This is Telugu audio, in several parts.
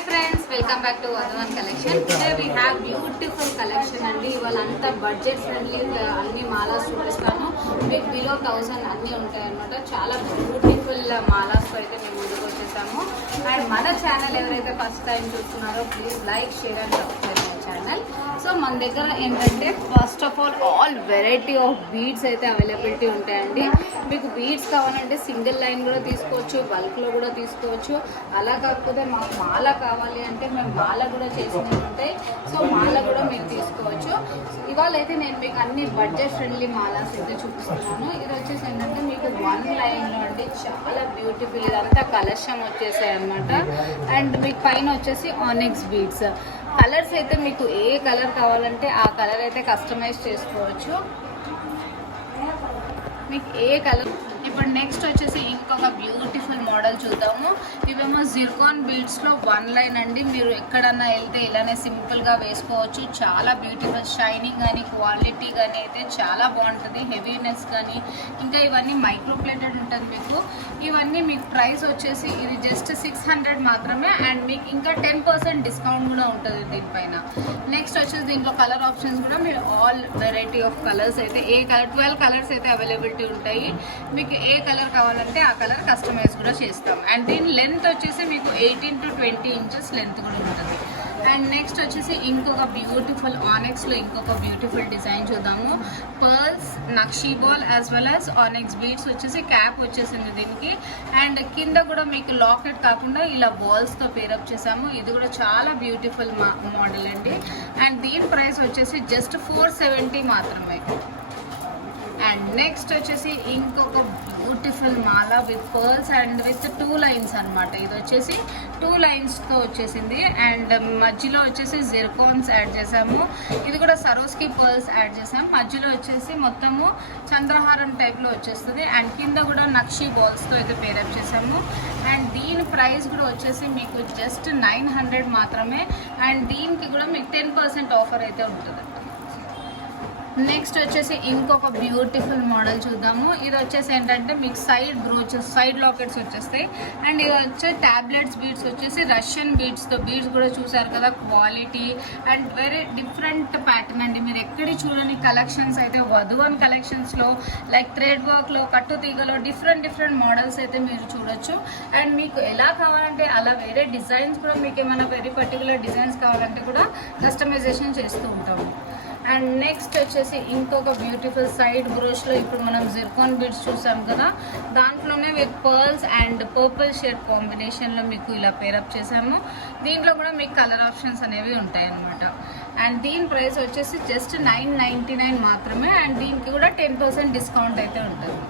Hi friends, welcome back to Wadhawan collection. Today we have beautiful collection అండి. ఇవాళ అంతా బడ్జెట్ ఫ్రెండ్లీ అన్ని మాలాస్ చూపిస్తాను. మీకు బిలో 1000 అన్నీ ఉంటాయి అనమాట. చాలా బ్యూటిఫుల్ మాలాస్ అయితే మేము ముందుకు వచ్చేసాము. అండ్ మన ఛానల్ ఎవరైతే ఫస్ట్ టైం చూస్తున్నారో please like, share and subscribe my channel. So మన దగ్గర ఏంటంటే first of all variety of beads అయితే అవైలబిలిటీ ఉంటాయండి. మీకు బీడ్స్ కావాలంటే సింగిల్ లైన్ కూడా తీసుకోవచ్చు, బల్క్లో కూడా తీసుకోవచ్చు. అలా కాకపోతే మాకు మాల కావాలి అంటే మేము మాల కూడా చేసినవి ఉంటాయి. సో మాల కూడా మీరు తీసుకోవచ్చు. ఇవాళ అయితే నేను మీకు అన్ని బడ్జెట్ ఫ్రెండ్లీ మాలాస్ అయితే చూపిస్తున్నాను. ఇది వచ్చేసి ఏంటంటే మీకు 1 లైన్లో అండి, చాలా బ్యూటిఫుల్. ఇదంతా కలెక్షన్ వచ్చేసాయి అనమాట. అండ్ మీకు పైన వచ్చేసి ఆనిక్స్ బీడ్స్. కలర్స్ అయితే మీకు ఏ కలర్ కావాలంటే ఆ కలర్ అయితే కస్టమైజ్ చేసుకోవచ్చు. మీకు ఏ కలర్. ఇప్పుడు నెక్స్ట్ వచ్చేసి ఇంకొక బ్యూటిఫుల్ మోడల్ చూద్దాము. ఇవేమో జిర్కాన్ బీడ్స్లో 1 లైన్ అండి. మీరు ఎక్కడన్నా వెళ్తే ఇలానే సింపుల్గా వేసుకోవచ్చు. చాలా బ్యూటిఫుల్, షైనింగ్ కానీ క్వాలిటీ కానీ అయితే చాలా బాగుంటుంది. హెవీనెస్ కానీ ఇంకా ఇవన్నీ మైక్రోప్లేటెడ్ ఉంటుంది మీకు. ఇవన్నీ మీకు ప్రైస్ వచ్చేసి ఇది జస్ట్ 600 మాత్రమే. అండ్ మీకు ఇంకా 10% డిస్కౌంట్ కూడా ఉంటుంది దీనిపైన. నెక్స్ట్ వచ్చేసి దీంట్లో కలర్ ఆప్షన్స్ కూడా మీరు ఆల్ వెరైటీ ఆఫ్ కలర్స్ అయితే ఏ కలర్ 12 కలర్స్ అయితే అవైలబిలిటీ ఉంటాయి. మీకు ఏ కలర్ కావాలంటే ఆ కలర్ కస్టమైజ్ కూడా చేస్తాం. అండ్ దీని లెంత్ వచ్చేసి మీకు 18 to 20 ఇంచెస్ లెంత్ కూడా ఉంటుంది. అండ్ నెక్స్ట్ వచ్చేసి ఇంకొక బ్యూటిఫుల్ ఆనెక్స్లో ఇంకొక బ్యూటిఫుల్ డిజైన్ చూద్దాము. Pearls, nakshi ball as well as ఆనెక్స్ beads వచ్చేసి క్యాప్ వచ్చేసింది దీనికి. అండ్ కింద కూడా మీకు లాకెట్ కాకుండా ఇలా బాల్స్తో పేరప్ చేసాము. ఇది కూడా చాలా బ్యూటిఫుల్ మోడల్ అండి. అండ్ దీని ప్రైస్ వచ్చేసి జస్ట్ 470 మాత్రమే. అండ్ నెక్స్ట్ వచ్చేసి ఇంకొక beautiful Mala with pearls and with 2 lines అనమాట. ఇది వచ్చేసి 2 లైన్స్తో వచ్చేసింది. అండ్ మధ్యలో వచ్చేసి జిర్కాన్స్ యాడ్ చేసాము. ఇది కూడా సరోస్కి పర్ల్స్ యాడ్ చేసాము. మధ్యలో వచ్చేసి మొత్తము చంద్రహారం టైప్లో వచ్చేస్తుంది. అండ్ కింద కూడా నక్షీ బాల్స్తో అయితే పేరప్ చేసాము. అండ్ దీని ప్రైస్ కూడా వచ్చేసి మీకు జస్ట్ 900 మాత్రమే. అండ్ దీనికి కూడా మీకు 10% ఆఫర్ అయితే ఉంటుంది. నెక్స్ట్ వచ్చేసి ఇంకొక బ్యూటిఫుల్ మోడల్ చూద్దాము. ఇది వచ్చేసి ఏంటంటే మీకు సైడ్ బ్రోచెస్, సైడ్ లాకెట్స్ వచ్చేస్తాయి. అండ్ ఇది వచ్చే ట్యాబ్లెట్స్ బీడ్స్ వచ్చేసి రష్యన్ బీడ్స్తో. బీడ్స్ కూడా చూసారు కదా, quality and very different pattern అండి. మీరు ఎక్కడి చూడని కలెక్షన్స్ అయితే వధువన్ కలెక్షన్స్లో లైక్ థ్రెడ్ వర్క్లో, కట్టు తీగలో డిఫరెంట్ మోడల్స్ అయితే మీరు చూడొచ్చు. అండ్ మీకు ఎలా కావాలంటే అలా వేరే డిజైన్స్ కూడా మీకు ఏమైనా వెరీ పర్టికులర్ డిజైన్స్ కావాలంటే కూడా కస్టమైజేషన్ చేస్తూ ఉంటాము. అండ్ నెక్స్ట్ వచ్చేసి ఇంకొక బ్యూటిఫుల్ సైడ్ బ్రోష్లో ఇప్పుడు మనం జిర్కాన్ బీడ్స్ చూసాం కదా, దాంట్లోనే with pearls and purple shade కాంబినేషన్లో మీకు ఇలా పేరప్ చేసాము. దీంట్లో కూడా మీకు కలర్ ఆప్షన్స్ అనేవి ఉంటాయి అన్నమాట. అండ్ దీని ప్రైస్ వచ్చేసి జస్ట్ 999 మాత్రమే. అండ్ దీనికి కూడా 10% డిస్కౌంట్ అయితే ఉంటుంది.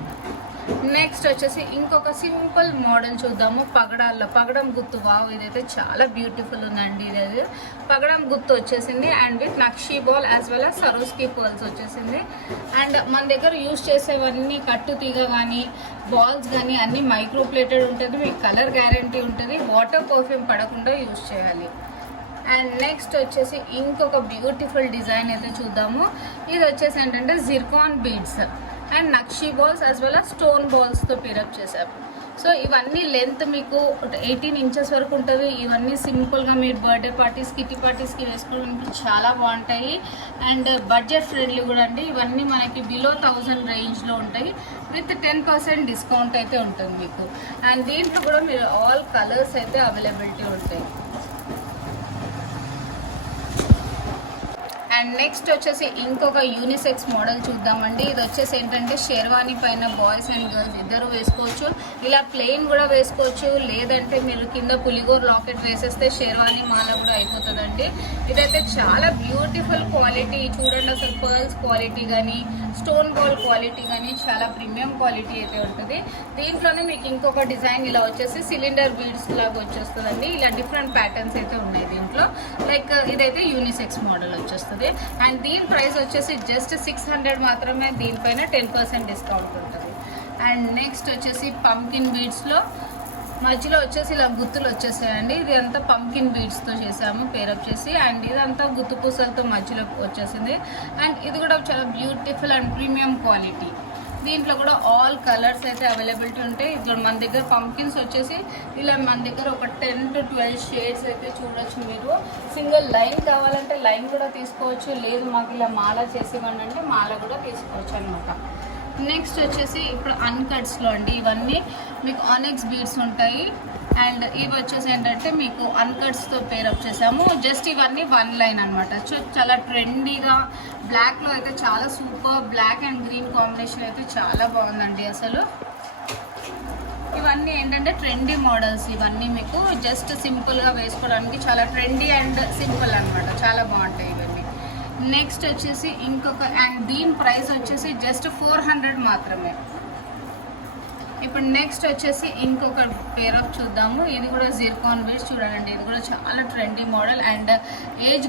నెక్స్ట్ వచ్చేసి ఇంకొక సింపుల్ మోడల్ చూద్దాము. పగడాల్లో పగడం గుత్తు. వావ్, ఇదైతే చాలా బ్యూటిఫుల్ ఉందండి. ఇది పగడం గుత్తు వచ్చేసింది. And with nakshi ball as well as సరోస్కి pearls వచ్చేసింది. అండ్ మన దగ్గర యూజ్ చేసేవన్నీ కట్టు తీగ కానీ బాల్స్ కానీ అన్నీ మైక్రోప్లేటెడ్ ఉంటుంది. మీకు కలర్ గ్యారంటీ ఉంటుంది. వాటర్ పర్ఫ్యూమ్ పడకుండా యూజ్ చేయాలి. అండ్ నెక్స్ట్ వచ్చేసి ఇంకొక బ్యూటిఫుల్ డిజైన్ అయితే చూద్దాము. ఇది వచ్చేసి ఏంటంటే zircon beads and nakshi balls as well as stone బాల్స్తో పేరప్ చేశారు. సో ఇవన్నీ లెంత్ మీకు 18 ఇంచెస్ వరకు ఉంటుంది. ఇవన్నీ సింపుల్గా మీరు బర్త్డే పార్టీస్, కిటీ పార్టీస్కి వేసుకోవడానికి చాలా బాగుంటాయి. అండ్ బడ్జెట్ ఫ్రెండ్లీ కూడా అండి. ఇవన్నీ మనకి బిలో 1000 రేంజ్లో ఉంటాయి. విత్ 10% డిస్కౌంట్ అయితే ఉంటుంది మీకు. అండ్ దీంట్లో కూడా మీరు ఆల్ కలర్స్ అయితే అవైలబిలిటీ ఉంటాయి. అండ్ నెక్స్ట్ వచ్చేసి ఇంకొక యూనిసెక్స్ మోడల్ చూద్దామండి. ఇది వచ్చేసి ఏంటంటే షేర్వానీ పైన బాయ్స్ అండ్ గర్ల్స్ ఇద్దరు వేసుకోవచ్చు. ఇలా ప్లెయిన్ కూడా వేసుకోవచ్చు. లేదంటే మీరు కింద పులిగోర్ లాకెట్ వేసేస్తే షేర్వానీ మాల కూడా అయిపోతుందండి. ఇదైతే చాలా బ్యూటిఫుల్ క్వాలిటీ చూడండి. అసలు పర్ల్స్ క్వాలిటీ కానీ స్టోన్ బాల్ క్వాలిటీ కానీ చాలా ప్రీమియం క్వాలిటీ అయితే ఉంటుంది. దీంట్లోనే మీకు ఇంకొక డిజైన్ ఇలా వచ్చేసి సిలిండర్ బీడ్స్ లాగా వచ్చేస్తుందండి. ఇలా డిఫరెంట్ ప్యాటర్న్స్ అయితే ఉన్నాయి దీంట్లో. లైక్ ఇదైతే యూనిసెక్స్ మోడల్ వచ్చేస్తుంది. అండ్ దీని ప్రైస్ వచ్చేసి జస్ట్ 600 మాత్రమే. దీనిపైన 10% డిస్కౌంట్ ఉంటుంది. అండ్ నెక్స్ట్ వచ్చేసి పంకిన్ బీడ్స్లో మధ్యలో వచ్చేసి ఇలా గుత్తులు వచ్చేసాయండి. ఇది అంతా పంకిన్ బీడ్స్తో చేసాము పేరప్ చేసి. అండ్ ఇదంతా గుత్తు పూసలతో మధ్యలో వచ్చేసింది. అండ్ ఇది కూడా చాలా బ్యూటిఫుల్ అండ్ ప్రీమియం క్వాలిటీ. దీంట్లో కూడా ఆల్ కలర్స్ అయితే అవైలబిలిటీ ఉంటాయి. ఇప్పుడు మన దగ్గర పంకిన్స్ వచ్చేసి ఇలా మన దగ్గర ఒక 10 to 12 షేడ్స్ అయితే చూడొచ్చు. మీరు సింగిల్ లైన్ కావాలంటే లైన్ కూడా తీసుకోవచ్చు, లేదు మాకు ఇలా మాల చేసి ఇవ్వండి అంటే మాల కూడా తీసుకోవచ్చు అనమాట. నెక్స్ట్ వచ్చేసి ఇప్పుడు అన్కట్స్లో అండి, ఇవన్నీ మీకు ఆనెక్స్ బీడ్స్ ఉంటాయి. అండ్ ఇవి వచ్చేసి ఏంటంటే మీకు అన్కట్స్తో పేరప్ చేసాము. జస్ట్ ఇవన్నీ 1 లైన్ అనమాట. సో చాలా ట్రెండీగా బ్లాక్లో అయితే చాలా super, black and green combination అయితే చాలా బాగుందండి. అసలు ఇవన్నీ ఏంటంటే ట్రెండీ మోడల్స్, ఇవన్నీ మీకు జస్ట్ సింపుల్గా వేసుకోవడానికి చాలా ట్రెండీ అండ్ సింపుల్ అనమాట, చాలా బాగుంటాయి ఇవన్నీ. నెక్స్ట్ వచ్చేసి ఇంకొక, అండ్ దీని ప్రైస్ వచ్చేసి జస్ట్ 400 మాత్రమే. ఇప్పుడు నెక్స్ట్ వచ్చేసి ఇంకొక పేర్ ఆఫ్ చూద్దాము. ఇది కూడా జిర్కాన్ బీడ్స్ చూడండి, ఇది కూడా చాలా trendy model and age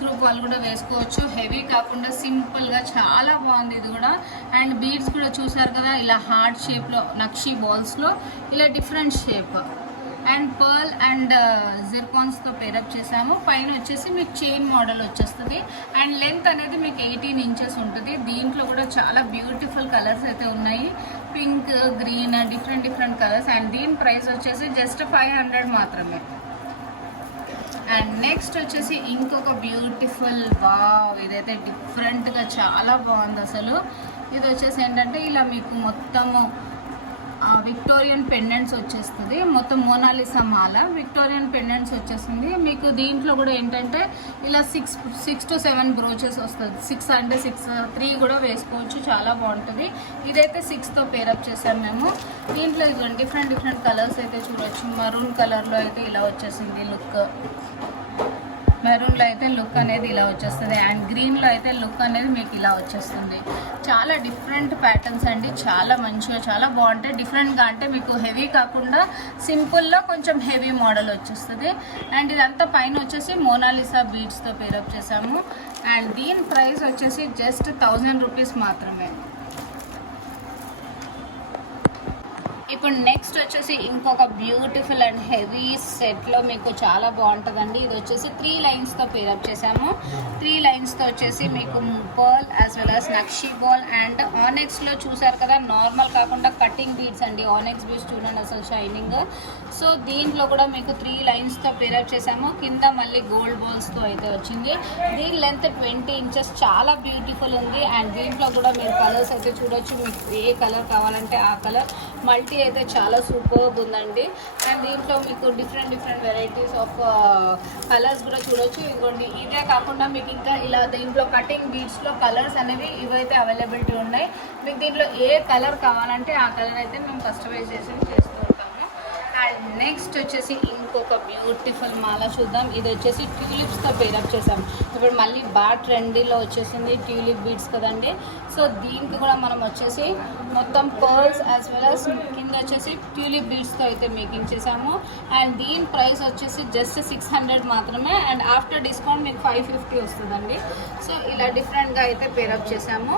group వాళ్ళు కూడా వేసుకోవచ్చు. హెవీ కాకుండా సింపుల్గా చాలా బాగుంది ఇది కూడా. అండ్ బీడ్స్ కూడా చూసారు కదా, ఇలా హార్ట్ షేప్లో నక్షి బాల్స్లో ఇలా different shape and pearl and జిర్కాన్స్తో పేరప్ చేసాము. పైన వచ్చేసి మీకు చైన్ మోడల్ వచ్చేస్తుంది అండ్ లెంత్ అనేది మీకు 18 ఇంచెస్ ఉంటుంది. దీంట్లో కూడా చాలా బ్యూటిఫుల్ కలర్స్ అయితే ఉన్నాయి, pink, green, different colours. And దీని ప్రైస్ వచ్చేసి జస్ట్ 500 మాత్రమే. అండ్ నెక్స్ట్ వచ్చేసి ఇంకొక బ్యూటిఫుల్, వావ్ ఇదైతే డిఫరెంట్గా చాలా బాగుంది అసలు. ఇది వచ్చేసి ఏంటంటే ఇలా మీకు మొత్తము విక్టోరియన్ పెండెంట్స్ వచ్చేస్తుంది, మొత్తం మోనాలిసా మాల విక్టోరియన్ పెండెంట్స్ వచ్చేస్తుంది మీకు. దీంట్లో కూడా ఏంటంటే ఇలా 6 to 7 బ్రోచెస్ వస్తుంది. 6 అంటే 3 కూడా వేసుకోవచ్చు, చాలా బాగుంటుంది. ఇదైతే 6తో పేరప్ చేసాం మేము. దీంట్లో ఇదిగోండి డిఫరెంట్ కలర్స్ అయితే చూడవచ్చు. మరూన్ కలర్లో అయితే ఇలా వచ్చేసింది లుక్, మెరూన్లో అయితే లుక్ అనేది ఇలా వచ్చేస్తుంది అండ్ గ్రీన్లో అయితే లుక్ అనేది మీకు ఇలా వచ్చేస్తుంది. చాలా డిఫరెంట్ ప్యాటర్న్స్ అండి, చాలా మంచిగా చాలా బాగుంటాయి. డిఫరెంట్గా అంటే మీకు హెవీ కాకుండా సింపుల్లో కొంచెం హెవీ మోడల్ వచ్చేస్తుంది. అండ్ ఇదంతా పైన వచ్చేసి మోనాలిసా బీడ్స్తో పేరప్ చేసాము. అండ్ దీని ప్రైస్ వచ్చేసి జస్ట్ 1000 రూపీస్ మాత్రమే. ఇప్పుడు నెక్స్ట్ వచ్చేసి ఇంకొక బ్యూటిఫుల్ అండ్ హెవీ సెట్లో మీకు చాలా బాగుంటుందండి. ఇది వచ్చేసి 3 లైన్స్తో పేరప్ చేసాము. 3 లైన్స్తో వచ్చేసి మీకు pearl as well as nakshi ball and ఆనెక్స్లో చూసారు కదా, నార్మల్ కాకుండా కటింగ్ బీడ్స్ అండి. ఆనెక్స్ బీడ్స్ చూడండి అసలు షైనింగ్. సో దీంట్లో కూడా మీకు 3 లైన్స్తో పేరప్ చేసాము. కింద మళ్ళీ గోల్డ్ బాల్స్తో అయితే వచ్చింది. దీని లెంత్ 20 ఇంచెస్, చాలా బ్యూటిఫుల్ ఉంది. అండ్ దీంట్లో కూడా మీరు కలర్స్ అయితే చూడొచ్చు, మీకు ఏ కలర్ కావాలంటే ఆ కలర్. మల్టీ అయితే చాలా సూపర్గా ఉందండి. అండ్ దీంట్లో మీకు డిఫరెంట్ వెరైటీస్ ఆఫ్ కలర్స్ కూడా చూడొచ్చు. ఇదిగోండి, ఇదే కాకుండా మీకు ఇంకా ఇలా దీంట్లో కటింగ్ బీడ్స్లో కలర్స్ అనేవి ఇవైతే అవైలబిలిటీ ఉన్నాయి. మీకు దీంట్లో ఏ కలర్ కావాలంటే ఆ కలర్ అయితే మేము కస్టమైజ్ చేసి చేస్తూ ఉంటాము. అండ్ నెక్స్ట్ వచ్చేసి ఇంకొక బ్యూటిఫుల్ మాల చూద్దాం. ఇది వచ్చేసి ట్యూలిప్స్తో పేరప్ చేసాం. ఇప్పుడు మళ్ళీ బాగా ట్రెండీలో వచ్చేసింది ట్యూలిప్ బీడ్స్ కదండి. సో దీనికి కూడా మనం వచ్చేసి మొత్తం పర్ల్స్ యాజ్ వెల్ యాజ్ కింద వచ్చేసి ట్యూలిప్ బీడ్స్తో అయితే మేకింగ్ చేసాము. అండ్ దీని ప్రైస్ వచ్చేసి జస్ట్ 600 మాత్రమే. అండ్ ఆఫ్టర్ డిస్కౌంట్ మీకు 550 వస్తుందండి. సో ఇలా డిఫరెంట్గా అయితే పేరప్ చేసాము.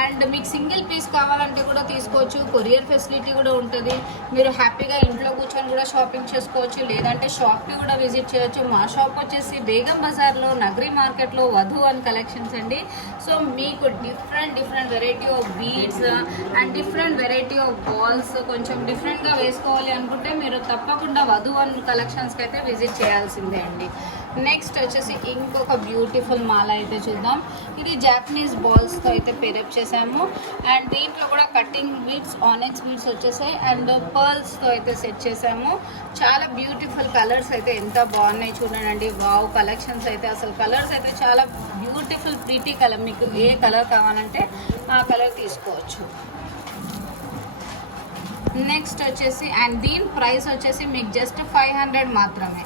అండ్ మీకు సింగిల్ పీస్ కావాలంటే కూడా తీసుకోవచ్చు, కొరియర్ ఫెసిలిటీ కూడా ఉంటుంది. మీరు హ్యాపీగా ఇంట్లో కూర్చొని కూడా షాపింగ్ చేసుకోవచ్చు, లేదంటే షాప్కి కూడా విజిట్ చేయొచ్చు. మా షాప్ వచ్చేసి బేగం బజార్లో నగరి మార్కెట్లో వధు అండ్ కలెక్షన్స్ అండి. సో మీకు different variety of beads and different variety of balls కొంచెం డిఫరెంట్గా వేసుకోవాలి అనుకుంటే మీరు తప్పకుండా వధు అండ్ కలెక్షన్స్కి అయితే విజిట్ చేయాల్సిందే అండి. నెక్స్ట్ వచ్చేసి ఇంకొక బ్యూటిఫుల్ మాల అయితే చూద్దాం. ఇది జాపనీస్ బాల్స్తో అయితే పేరప్ చేసాము. అండ్ దీంట్లో కూడా కటింగ్ బీడ్స్, ఆనెక్స్ బీడ్స్ వచ్చేసాయి అండ్ పర్ల్స్తో అయితే సెట్ చేసాము. చాలా బ్యూటిఫుల్ కలర్స్ అయితే ఎంత బాగున్నాయి చూడండి. వావ్ కలెక్షన్స్ అయితే అసలు కలర్స్ అయితే చాలా బ్యూటిఫుల్ ప్రీటీ కలర్. మీకు ఏ కలర్ కావాలంటే ఆ కలర్ తీసుకోవచ్చు. నెక్స్ట్ వచ్చేసి అండ్ దీని ప్రైస్ వచ్చేసి మీకు జస్ట్ 500 మాత్రమే.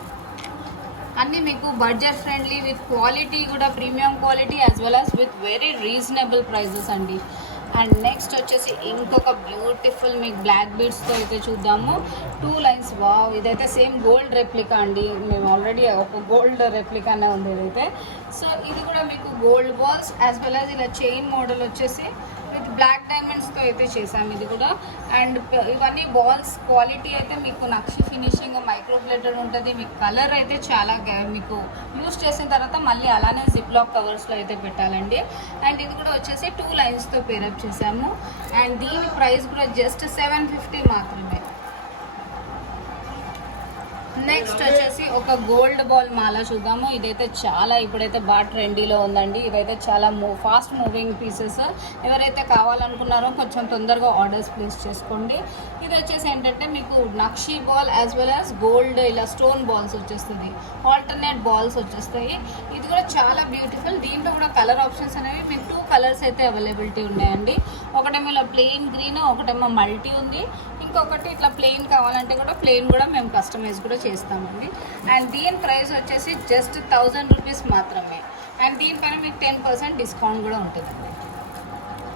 అన్నీ మీకు బడ్జెట్ ఫ్రెండ్లీ విత్ క్వాలిటీ కూడా premium quality as well as with very reasonable prices అండి. అండ్ నెక్స్ట్ వచ్చేసి ఇంకొక బ్యూటిఫుల్ మీకు బ్లాక్ బీడ్స్తో అయితే చూద్దాము. 2 లైన్స్. వావ్ ఇదైతే సేమ్ గోల్డ్ రెప్లికా అండి. మేము ఆల్రెడీ ఒక గోల్డ్ రెప్లికానే ఉంది ఇదైతే. సో ఇది కూడా మీకు gold balls as well as ఇలా చైన్ మోడల్ వచ్చేసి విత్ బ్లాక్ డైమండ్స్తో అయితే చేసాము ఇది కూడా. అండ్ ఇవన్నీ బాల్స్ క్వాలిటీ అయితే మీకు నక్షి ఫినిషింగ్ మైక్రో ప్లేటెడ్ ఉంటుంది. మీకు కలర్ అయితే చాలా మీకు యూస్ చేసిన తర్వాత మళ్ళీ అలానే జిప్ లాక్ కవర్స్లో అయితే పెట్టాలండి. అండ్ ఇది కూడా వచ్చేసి 2 లైన్స్తో పేరప్ చేసాము. అండ్ దీని ప్రైస్ కూడా జస్ట్ 750 మాత్రమే. నెక్స్ట్ వచ్చేసి ఒక గోల్డ్ బాల్ మాల చూద్దాము. ఇదైతే చాలా ఇప్పుడైతే బాగా ట్రెండీలో ఉందండి. ఇవైతే చాలా ఫాస్ట్ మూవింగ్ పీసెస్. ఎవరైతే కావాలనుకున్నారో కొంచెం తొందరగా ఆర్డర్స్ ప్లేస్ చేసుకోండి. ఇది వచ్చేసి ఏంటంటే మీకు nakshi ball as well as gold ఇలా స్టోన్ బాల్స్ వచ్చేస్తుంది, ఆల్టర్నేట్ బాల్స్ వచ్చేస్తాయి. ఇది కూడా చాలా బ్యూటిఫుల్. దీంట్లో కూడా కలర్ ఆప్షన్స్ అనేవి మీకు 2 కలర్స్ అయితే అవైలబిలిటీ ఉన్నాయండి. ఒకటేమో ఇలా ప్లెయిన్ గ్రీన్, ఒకటేమో మల్టీ ఉంది. ఇంకొకటి ఇట్లా ప్లెయిన్ కావాలంటే కూడా ప్లెయిన్ కూడా మేము కస్టమైజ్ కూడా చేస్తామండి. అండ్ దీని ప్రైస్ వచ్చేసి జస్ట్ 1000 రూపీస్ మాత్రమే. అండ్ దీనిపైన మీకు 10% డిస్కౌంట్ కూడా ఉంటుందండి.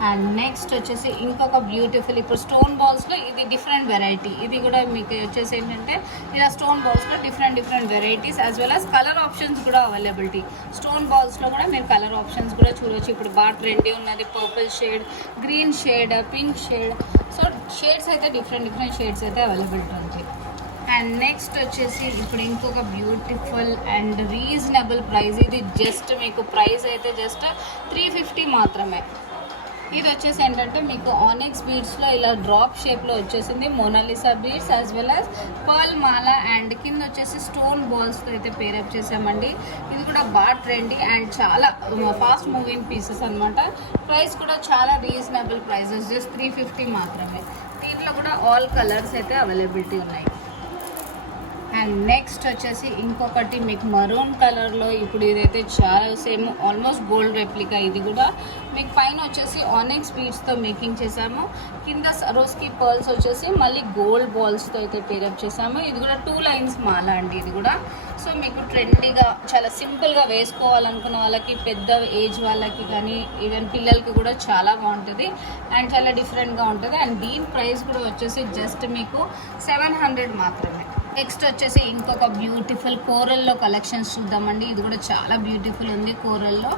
అండ్ నెక్స్ట్ వచ్చేసి ఇంకొక బ్యూటిఫుల్ ఇప్పుడు స్టోన్ బాల్స్లో ఇది డిఫరెంట్ వెరైటీ. ఇది కూడా మీకు వచ్చేసి ఏంటంటే ఇలా స్టోన్ బాల్స్లో different varieties as well as colour options కూడా అవైలబిలిటీ. స్టోన్ బాల్స్లో కూడా మీరు కలర్ ఆప్షన్స్ కూడా చూడవచ్చు. ఇప్పుడు బాగా ట్రెండీ ఉన్నది purple shade, green shade, pink shade. So shades అయితే డిఫరెంట్ షేడ్స్ అయితే అవైలబిలిటీ ఉంది. అండ్ నెక్స్ట్ వచ్చేసి ఇప్పుడు ఇంకొక బ్యూటిఫుల్ అండ్ రీజనబుల్ ప్రైస్. ఇది జస్ట్ మీకు ప్రైస్ అయితే జస్ట్ 350 మాత్రమే. ఇది వచ్చేసి ఏంటంటే మీకు ఆనిక్స్ బీడ్స్లో ఇలా డ్రాప్ షేప్లో వచ్చేసింది Mona Lisa beads as well as pearl మాల. అండ్ కింద వచ్చేసి స్టోన్ బాల్స్తో అయితే పేరప్ చేసామండి. ఇది కూడా బాగా ట్రెండీ అండ్ చాలా ఫాస్ట్ మూవింగ్ పీసెస్ అనమాట. ప్రైస్ కూడా చాలా రీజనబుల్ ప్రైసెస్, జస్ట్ 350 మాత్రమే. దీంట్లో కూడా ఆల్ కలర్స్ అయితే అవైలబిలిటీ ఉన్నాయి. అండ్ నెక్స్ట్ వచ్చేసి ఇంకొకటి మీకు మరూన్ కలర్లో ఇప్పుడు ఇదైతే చాలా సేమ్ ఆల్మోస్ట్ గోల్డ్ రెప్లికా. ఇది కూడా మీకు పైన వచ్చేసి ఆనిక్స్ బీడ్స్తో మేకింగ్ చేసాము. కింద సరోస్కి పర్ల్స్ వచ్చేసి మళ్ళీ గోల్డ్ బాల్స్తో అయితే పేరప్ చేసాము. ఇది కూడా 2 లైన్స్ మాల అండి ఇది కూడా. సో మీకు ట్రెండీగా చాలా సింపుల్గా వేసుకోవాలనుకున్న వాళ్ళకి, పెద్ద ఏజ్ వాళ్ళకి కానీ ఈవెన్ పిల్లలకి కూడా చాలా బాగుంటుంది అండ్ చాలా డిఫరెంట్గా ఉంటుంది. అండ్ దీని ప్రైస్ కూడా వచ్చేసి జస్ట్ మీకు 700 మాత్రమే. నెక్స్ట్ వచ్చేసి ఇంకొక బ్యూటిఫుల్ కోరల్లో కలెక్షన్స్ చూద్దామండి. ఇది కూడా చాలా బ్యూటిఫుల్ ఉంది కోరల్లో.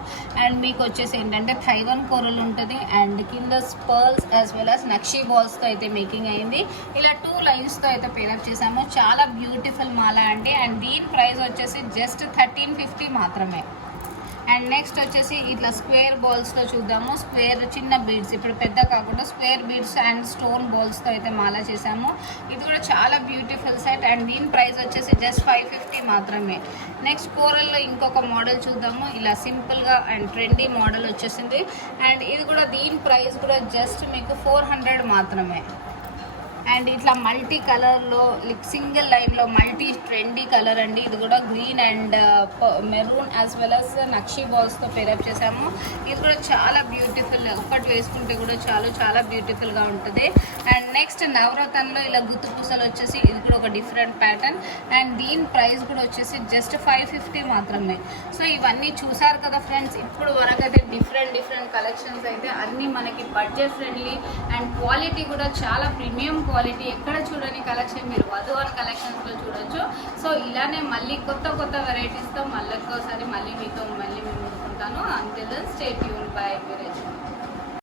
అండ్ మీకు వచ్చేసి ఏంటంటే థైవాన్ కోరల్ ఉంటుంది అండ్ కింద pearls as well as nakshi బాల్స్తో అయితే మేకింగ్ అయింది. ఇలా 2 లైన్స్తో అయితే పేరప్ చేసాము. చాలా బ్యూటిఫుల్ మాల అండి. అండ్ దీని ప్రైస్ వచ్చేసి జస్ట్ 1350 మాత్రమే. అండ్ నెక్స్ట్ వచ్చేసి ఇట్లా స్క్వేర్ బాల్స్లో చూద్దాము. స్క్వేర్ చిన్న బీడ్స్, ఇప్పుడు పెద్ద కాకుండా స్క్వేర్ బీడ్స్ అండ్ స్టోన్ బాల్స్తో అయితే మాల చేసాము. ఇది కూడా చాలా బ్యూటిఫుల్ సెట్ అండ్ దీని ప్రైస్ వచ్చేసి జస్ట్ 550 మాత్రమే. నెక్స్ట్ కోరల్లో ఇంకొక మోడల్ చూద్దాము. ఇలా సింపుల్గా అండ్ ట్రెండీ మోడల్ వచ్చేసింది. అండ్ ఇది కూడా దీని ప్రైస్ కూడా జస్ట్ మీకు 400 మాత్రమే. అండ్ ఇట్లా మల్టీ కలర్లో సింగిల్ లైన్లో మల్టీ ట్రెండీ కలర్ అండి. ఇది కూడా green and maroon as well as nakshi బాల్స్తో పేరప్ చేసాము. ఇది కూడా చాలా బ్యూటిఫుల్, ఒక్కటి వేసుకుంటే కూడా చాలా బ్యూటిఫుల్గా ఉంటుంది. అండ్ నెక్స్ట్ నవరత్నంలో ఇలా గుత్తు పూసలు వచ్చేసి ఇది కూడా ఒక డిఫరెంట్ ప్యాటర్న్ అండ్ దీని ప్రైస్ కూడా వచ్చేసి జస్ట్ 550 మాత్రమే. సో ఇవన్నీ చూసారు కదా ఫ్రెండ్స్. ఇప్పుడు వరకు అయితే డిఫరెంట్ కలెక్షన్స్ అయితే అన్నీ మనకి బడ్జెట్ ఫ్రెండ్లీ అండ్ క్వాలిటీ కూడా చాలా ప్రీమియం క్వాలిటీ. ఎక్కడ చూడని కలెక్షన్ మీరు వధువన్ కలెక్షన్స్లో చూడొచ్చు. సో ఇలానే మళ్ళీ కొత్త వెరైటీస్తో మళ్ళీ మీతో మేము ముందుకుంటాను. Until then stay tuned bye విరేజ్.